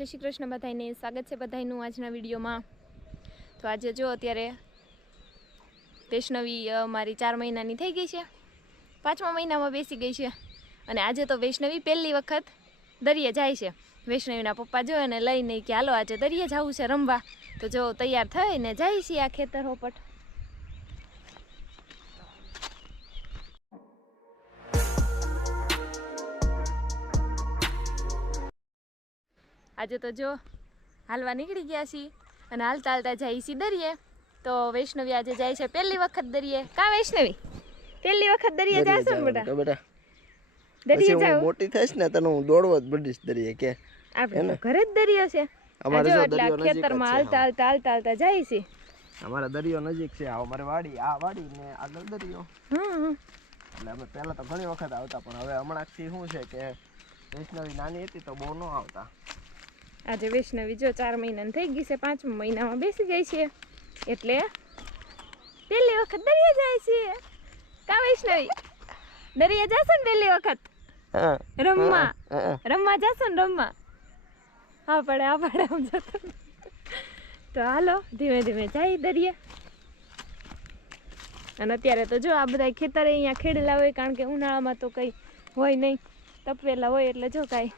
જય શ્રી કૃષ્ણ બધાને, સ્વાગત છે બધાનું આજના વિડીયોમાં। તો આજે જો અત્યારે વૈષ્ણવી મારી 4 મહિનાની થઈ ગઈ છે, 5મા મહિનામાં બેસી ગઈ છે અને આજે તો વૈષ્ણવી પહેલી વખત દરિયે જાય છે। વૈષ્ણવીના પપ્પા જો એને લઈને કે હાલો આજે દરિયે જવું છે રમવા, તો જો તૈયાર થઈને જાય છે આ ખેતર હોપટ। આજે તો જો હાલવા નીકળી ગયા છીએ અને હાલતા હાલતા જાય છે દરિયે। તો વૈષ્ણવી આજે જાય છે પહેલી વખત દરિયે। કા વૈષ્ણવી પહેલી વખત દરિયે જાશો ને બેટા? બેટા દરિયે જાવ મોટી થઈશ ને તને હું દોડવો જ પડીશ દરિયે કે આપણે ઘરે જ દરિયો છે અમારે જો જો એટલે દરિયો નજીક ખેતરમાં જ છે। હાલતા જાય છે। અમારા દરિયો નજીક છે, આ અમારી વાડી, આ વાડી ને આગળ દરિયો। એટલે અમે પહેલા તો ઘણી વખત આવતા, પણ હવે હમણાંથી શું છે કે વૈષ્ણવી નાની હતી તો બહુ ન આવતા। આજે વૈષ્ણવી જો 4 મહિનાની થઈ ગઈ છે, 5મા મહિનામાં બેસી ગઈ છે એટલે પહેલી વખત દરિયે જાય છે। કા વૈષ્ણવી દરિયે જશો ને પહેલી વખત રમવા જશો ને રમવા? હા પડે આમ જતો। તો હાલો ધીમે ધીમે જાય દરિયે। અને અત્યારે તો જો આ બધા ખેતરે અહીંયા ખેડેલા હોય, કારણ કે ઉનાળામાં તો કંઈ હોય નહીં, તપવેલા હોય એટલે જો કાંઈ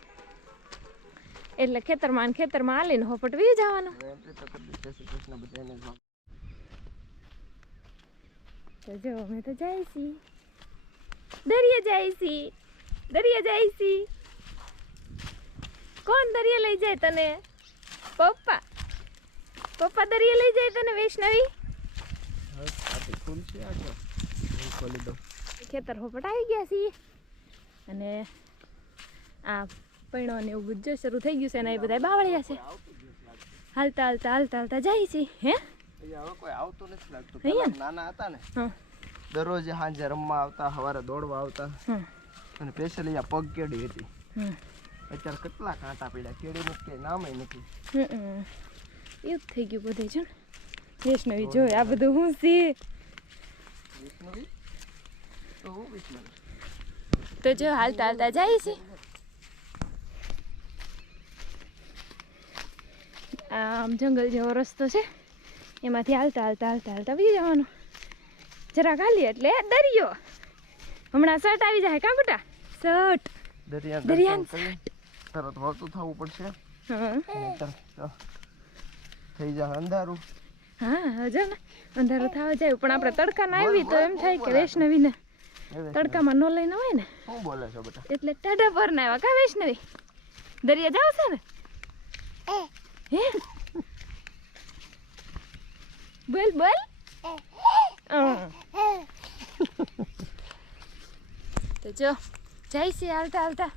એટલે ખેતરમાં હાલીને હોપટ વી જવાનું। તો જો અમે તો જાય છીએ દરિયે જાય છીએ। કોણ દરિયે લઈ જાય તને? પપ્પા દરિયે લઈ જાય તને વૈષ્ણવી? ખેતર હોપટ આવી ગયા છીએ અને આ પૈણો ને એવું બધું શરૂ થઈ ગયું છે અને એ બધા બાવળિયા છે। હાલતા જાય છે। હે હવે કોઈ આવતું નથી લાગતું। નાના હતા ને દરરોજ સાંજે રમવા આવતા, સવારે દોડવા આવતા અને સ્પેશિયલ અહીંયા પગ કેડી હતી। અત્યારે કેટલા કાંટા પડ્યા, કેડીનું કઈ નામ નથી। એવું જ થઈ ગયું બધે છે। વૈષ્ણવી જોઈ આ બધું હું છે તો જો હાલતા જાય છે। આમ જંગલ જેવો રસ્તો છે, એમાંથી હાલતા વી જવાનું। જરાક હાલી એટલે દરિયો। હમણાં શર્ટ આવી જાય કા બેટા? શર્ટ દરિયાન તરત વળતું થવું પડશે, થઈ જાય અંધારું। હા જો ને અંધારું થવા જાય, પણ આપણે તડકામાં આવી તો એમ થાય કે વૈષ્ણવીને તડકામાં ન લઈને હોય ને। શું બોલે છો બેટા? એટલે ટાઢા પર ના આવ્યા કા વૈષ્ણવી? દરિયા જાવ છે ને? બોલ તો જો જાય છે હાલતા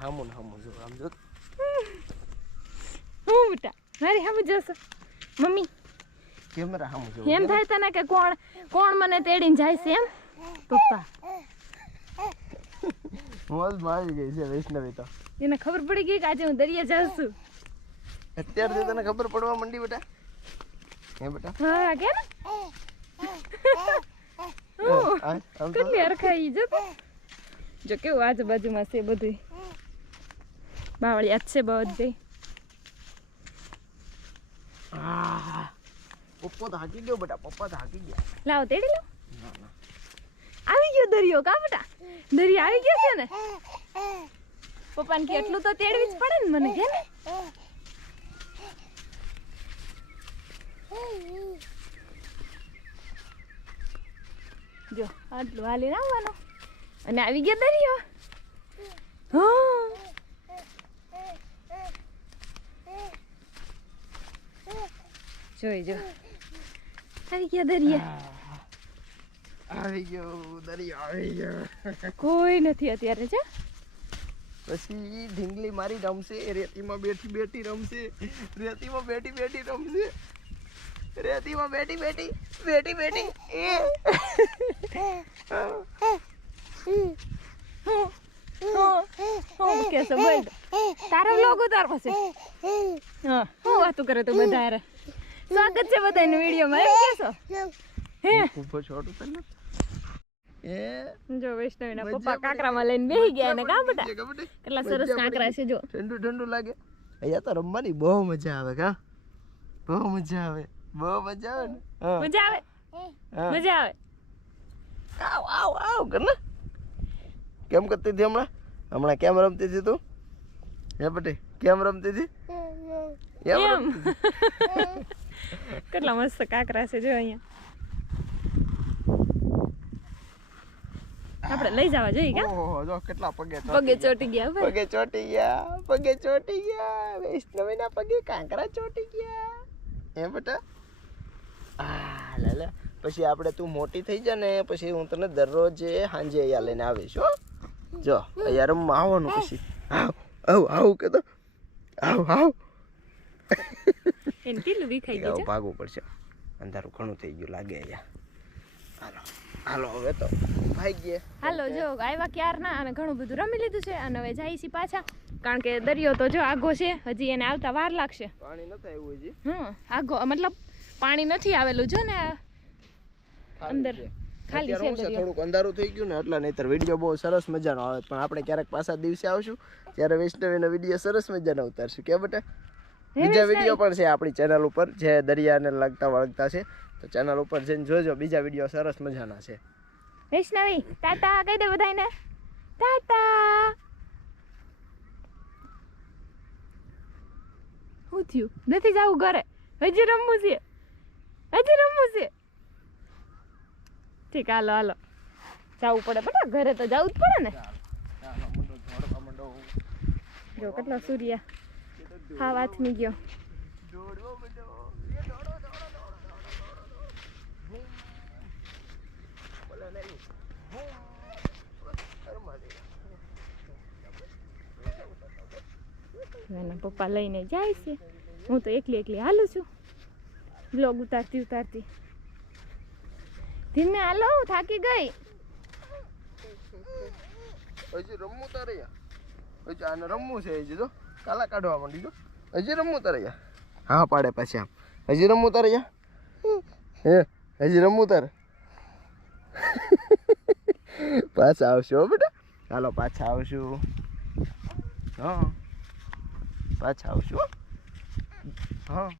હામું જો આમ જો હું બેટા મારી હામું જોશો? મમ્મી કેમેરા હામું જો એમ થાય તને કે કોણ મને તેડીને જાય છે એમ? પપ્પા મોજ મારી ગઈ છે વૈષ્ણવી તો। એને ખબર પડી ગઈ કે આજે હું દરિયા જાઉં છું। અત્યારથી તને ખબર પડવા માંડી બેટા? હે બેટા? હા કે કેટલી હરખાઈ જો કેવું આજુબાજુમાં છે બધું બાવળિયા છે બધે। પપ્પા તો હાકી ગયો બેટા, પપ્પા તો હાકી ગયા। લાવો તેડી લો। આવી ગયો દરિયો કા બેટા? દરિયો આવી ગયો છે ને? પપ્પાને કે એટલું તો તેડવી જ પડે ને મને કે ને? જો આટલું હાલીને આવવાનું અને આવી ગયા દરિયો। જોઈ જો આવી ગયા દરિયા। આવી ગયો। કોઈ નથી અત્યારે છે। પછી ઢીંગલી મારી રમશે, રેતીમાં બેઠી રમશે, રેતીમાં બેઠી રમશે, રેતીમાં બેઠી કેસો બોલ તારો વ્લોગ ઉતાર પછી। હા હું વાતું કરે તો બધા સ્વાગત છે બધાનું વિડીયોમાં એમ કેસો? હે ખૂબ છોટું તને જો વૈષ્ણવીના પપ્પા કાંકરામાં લઈને બેસી ગયા ને કા બેટા કેટલા સરસ કાંકરા છે જો ઠંડુ ઠંડુ લાગે અહીંયા તો રમવાની બહુ મજા આવે કા બહુ મજા આવે ને મજા આવે મજા આવે આવ આવ આવ કર ને કેમ કરતી હતી હમણાં કેમ રમતી હતી તું હે બટી કેમ રમતી હતી એમ કેટલા મસ્ત કાંકરા છે જો અહીંયા આપણે લઈ જવા જોઈએ કા ઓહો જો કેટલા પગે ચોટી ગયા પગે ચોટી ગયા વૈષ્ણવીના પગે કાંકરા ચોટી ગયા હે બેટા આ લે લે પછી આપણે તું મોટી થઈ જા ને પછી હું તને દરરોજ સાંજે અહીંયા લઈને આવીશ હો જો અહીંયા રમવા આવવાનું પછી આવ કે તો આવ એને ટીલું વિખાઈ ગયું છે ભાગવું પડશે અંધારું ઘણું થઈ ગયું લાગે અહીંયા હાલો હવે તો ભાગીએ હાલો જો આવ્યા ક્યારના અને ઘણું બધું રમી લીધું છે અને હવે જાય છે પાછા કારણ કે દરિયો તો જો આગો છે હજી એને આવતા વાર લાગશે પાણી નથી આવ્યું હજી આગો મતલબ પાણી નથી આવેલું જો ને અંદર ખાલી છે દરિયો થોડુંક અંધારું થઈ ગયું ને એટલે નહીતર વિડીયો બહુ સરસ મજાનો આવે પણ આપણે ક્યારેક પાછા દિવસે આવશું ત્યારે વૈષ્ણવીનો વિડીયો સરસ મજાનો ઉતારશું કે બેટા બીજા વિડીયો પણ છે આપણી ચેનલ ઉપર જે દરિયાને લગતા વળગતા છે તો ચેનલ ઉપર જઈને જોજો બીજા વિડીયો સરસ મજાના છે વૈષ્ણવી ટાટા કહી દે બધાને ટાટા શું થયું નથી જાવું ઘરે હજી રમવું છે ઠીક હાલો જવું પડે બેટા ઘરે તો જવું જ પડે ને જો કેટલો સૂર્ય હા વાથમી ગયો એના પપ્પા લઈને જાય છે હું તો એકલી હાલું છું બ્લોગ ઉતારતી ધીમે હાલો થાકી ગઈ હજી રમવું તારે હજી આને રમવું છે હજી તો કાલા કાઢવા માંડી જો હજી રમવું તારે હા પાડે પાછી આમ હજી રમવું તારે હે હજી રમવું તારે પાછા આવશું હો બેટા હાલો પાછા આવશું હા પાછા આવશું હા